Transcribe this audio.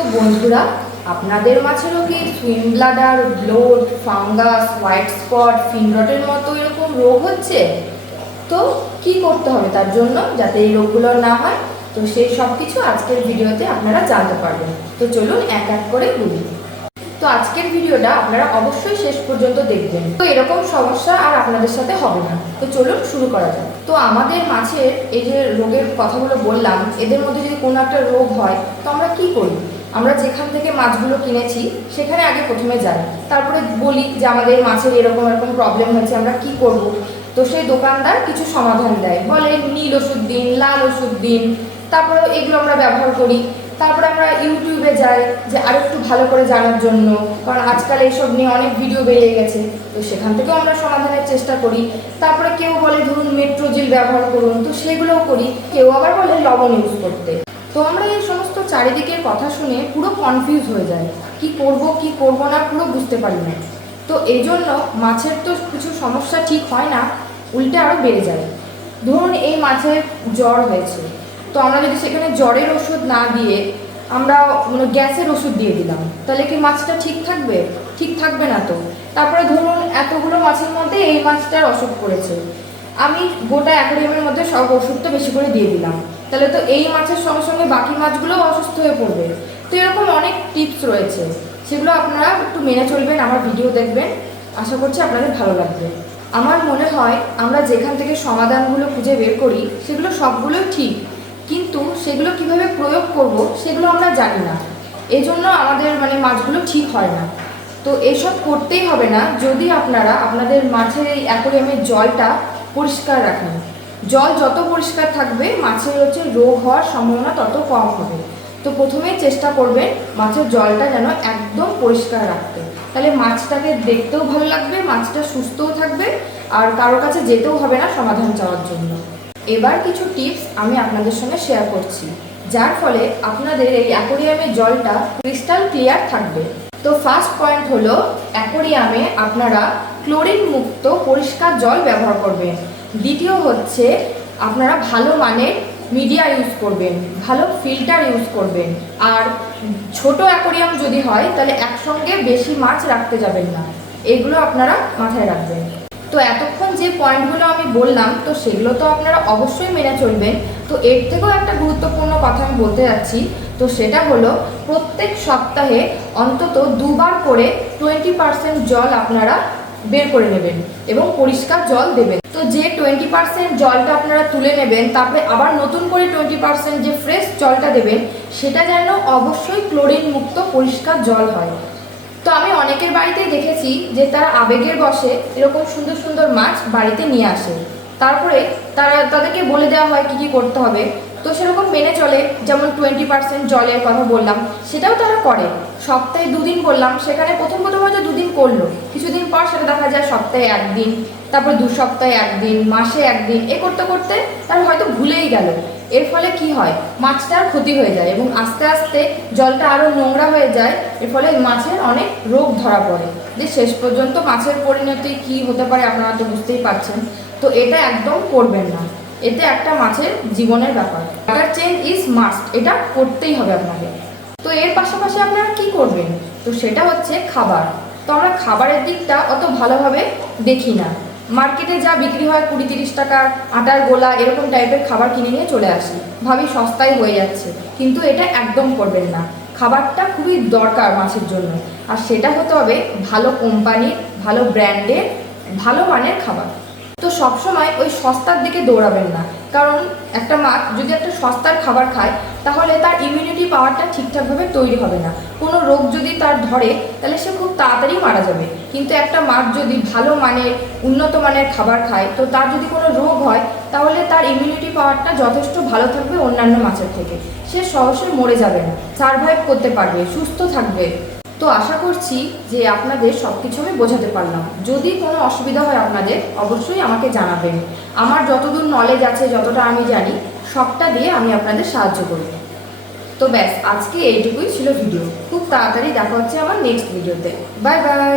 তো বন্ধুরা, আপনাদের মাছেরও কি swim bladder, bloat, fungus, white spot, fin রটের মতো এরকম রোগ হচ্ছে? তো কি করতে হবে তার জন্য যাতে এই রোগগুলো না হয়? তো সেই সব কিছু আজকের ভিডিওতে আপনারা জানতে পারবেন। তো চলুন এক এক করে বলি। তো আজকের ভিডিওটা আপনারা অবশ্যই শেষ পর্যন্ত দেখবেন, তো এরকম সমস্যা আর আপনাদের সাথে হবে না। তো চলুন শুরু করা যাক। তো আমাদের মাছের এই যে রোগের কথাগুলো বললাম, এদের মধ্যে যদি কোনো একটা রোগ হয় তো আমরা কি করি? আমরা যেখান থেকে মাছগুলো কিনেছি সেখানে আগে প্রথমে যাই, তারপরে বলি যে আমাদের মাছের এরকম এরকম প্রবলেম হয়েছে, আমরা কি করব। তো সেই দোকানদার কিছু সমাধান দেয়, বলে নীল ওষুধ দিন, লাল ওষুধ দিন, তারপরে এগুলো আমরা ব্যবহার করি। তারপরে আমরা ইউটিউবে যাই যে আর একটু ভালো করে জানার জন্য, কারণ আজকাল এইসব নিয়ে অনেক ভিডিও বেরিয়ে গেছে, তো সেখান থেকেও আমরা সমাধানের চেষ্টা করি। তারপরে কেউ বলে ধরুন মেট্রোজিল ব্যবহার করুন, তো সেগুলোও করি। কেউ আবার বলে লবণ ইউজ করতে। তো আমরা এই সমস্ত চারিদিকের কথা শুনে পুরো কনফিউজ হয়ে যাই, কি করব কি করব না পুরো বুঝতে পারি না। তো এই জন্য মাছের তো কিছু সমস্যা ঠিক হয় না, উল্টে আরও বেড়ে যায়। ধরুন এই মাছের জ্বর হয়েছে, তো আমরা যদি সেখানে জ্বরের ওষুধ না দিয়ে আমরা গ্যাসের ওষুধ দিয়ে দিলাম, তাহলে কি মাছটা ঠিক থাকবে? ঠিক থাকবে না তো। তারপরে ধরুন এতগুলো মাছের মধ্যে এই মাছটার অসুখ করেছে, আমি গোটা অ্যাকোয়ারিয়ামের মধ্যে সব ওষুধটা বেশি করে দিয়ে দিলাম, তাহলে তো এই মাছের সঙ্গে সঙ্গে বাকি মাছগুলোও অসুস্থ হয়ে পড়বে। তো এরকম অনেক টিপস রয়েছে, সেগুলো আপনারা একটু মেনে চলবেন, আমার ভিডিও দেখবেন, আশা করছি আপনাদের ভালো লাগবে। আমার মনে হয় আমরা যেখান থেকে সমাধানগুলো খুঁজে বের করি সেগুলো সবগুলোই ঠিক, কিন্তু সেগুলো কিভাবে প্রয়োগ করব সেগুলো আমরা জানি না, এজন্য আমাদের মাছগুলো ঠিক হয় না। তো এসব করতেই হবে না যদি আপনারা আপনাদের মাছের এই অ্যাকোয়ারিয়ামের জলটা পরিষ্কার রাখেন। জল যত পরিষ্কার থাকবে মাছের রোগ হওয়ার সম্ভাবনা তত কম হবে। তো প্রথমেই চেষ্টা করবেন মাছের জলটা যেন একদম পরিষ্কার রাখতে, তাহলে মাছটাকে দেখতেও ভালো লাগবে, মাছটা সুস্থও থাকবে, আর কারোর কাছে যেতেও হবে না সমাধান চাওয়ার জন্য। এবার কিছু টিপস আমি আপনাদের সঙ্গে শেয়ার করছি, যার ফলে আপনাদের এই অ্যাকোয়ারিয়ামের জলটা ক্রিস্টাল ক্লিয়ার থাকবে। তো ফার্স্ট পয়েন্ট হলো, অ্যাকোয়ারিয়ামে আপনারা ক্লোরিন মুক্ত পরিষ্কার জল ব্যবহার করবেন। দ্বিতীয় হচ্ছে, আপনারা ভালো মানের মিডিয়া ইউজ করবেন, ভালো ফিল্টার ইউজ করবেন। আর ছোট অ্যাকোয়ারিয়াম যদি হয় তাহলে একসঙ্গে বেশি মাছ রাখতে যাবেন না, এগুলো আপনারা মাথায় রাখবেন। তো এতক্ষণ যে পয়েন্টগুলো আমি বললাম, তো সেগুলো তো আপনারা অবশ্যই মেনে চলবেন। তো এর থেকেও একটা গুরুত্বপূর্ণ কথা আমি বলতে যাচ্ছি, তো সেটা হলো প্রত্যেক সপ্তাহে অন্তত দুবার করে 20% জল আপনারা বের করে নেবেন এবং পরিষ্কার জল দেবেন। তো যে 20% জলটা আপনারা তুলে নেবেন, তারপরে আবার নতুন করে 20% যে ফ্রেশ জলটা দেবেন, সেটা যেন অবশ্যই ক্লোরিন মুক্ত পরিষ্কার জল হয়। তো আমি অনেকের বাড়িতেই দেখেছি যে তারা আবেগের বশে এরকম সুন্দর সুন্দর মাছ বাড়িতে নিয়ে আসে, তারপরে তাদেরকে বলে দেওয়া হয় কী কী করতে হবে, তো সেরকম মেনে চলে। যেমন 20% জলের কথা বললাম, সেটাও তারা করে। সপ্তাহে 2 দিন বললাম, সেখানে প্রথম হয়তো 2 দিন করলো, কিছুদিন পর সেটা দেখা যায় সপ্তাহে 1 দিন, তারপর 2 সপ্তাহে 1 দিন, মাসে 1 দিন, এ করতে করতে তারা হয়তো ভুলেই গেল। এর ফলে কি হয়, মাছটার ক্ষতি হয়ে যায় এবং আস্তে আস্তে জলটা আরও নোংরা হয়ে যায়। এর ফলে মাছের অনেক রোগ ধরা পড়ে, যে শেষ পর্যন্ত মাছের পরিণতি কি হতে পারে আপনারা তো বুঝতেই পারছেন। তো এটা একদম করবেন না, এতে একটা মাছের জীবনের ব্যাপার। ওয়াটার চেঞ্জ ইজ মাস্ট, এটা করতেই হবে আপনাদের। তো এর পাশাপাশি আপনারা কি করবেন, তো সেটা হচ্ছে খাবার। তো আমরা খাবারের দিকটা অত ভালোভাবে দেখি না, মার্কেটে যা বিক্রি হয় 20-30 টাকার আটার গোলা এরকম টাইপের খাবার কিনে নিয়ে চলে আসি, ভাবি সস্তায় হয়ে যাচ্ছে, কিন্তু এটা একদম করবেন না। খাবারটা খুবই দরকার মাছের জন্য, আর সেটা হতে হবে ভালো কোম্পানির, ভালো ব্র্যান্ডের, ভালো মানের খাবার। তো সবসময় ওই সস্তার দিকে দৌড়াবেন না, কারণ একটা মাছ যদি একটা সস্তার খাবার খায় তাহলে তার ইমিউনিটি পাওয়ারটা ঠিকঠাকভাবে তৈরি হবে না, কোনো রোগ যদি তার ধরে তাহলে সে খুব তাড়াতাড়ি মারা যাবে। কিন্তু একটা মাছ যদি ভালো মানের, উন্নত মানের খাবার খায়, তো তার যদি কোনো রোগ হয় তাহলে তার ইমিউনিটি পাওয়ারটা যথেষ্ট ভালো থাকবে অন্যান্য মাছের থেকে, সে সহজে মরে যাবে না, সারভাইভ করতে পারবে, সুস্থ থাকবে। তো আশা করছি যে আপনাদের সব কিছু আমি বোঝাতে পারলাম। যদি কোনো অসুবিধা হয় আপনাদের, অবশ্যই আমাকে জানাবেন। আমার যতদূর নলেজ আছে, যতটা আমি জানি, সবটা দিয়ে আমি আপনাদের সাহায্য করব। তো ব্যাস, আজকে এইটুকুই ছিল ভিডিও। খুব তাড়াতাড়ি দেখা হচ্ছে আমার নেক্সট ভিডিওতে। Bye bye.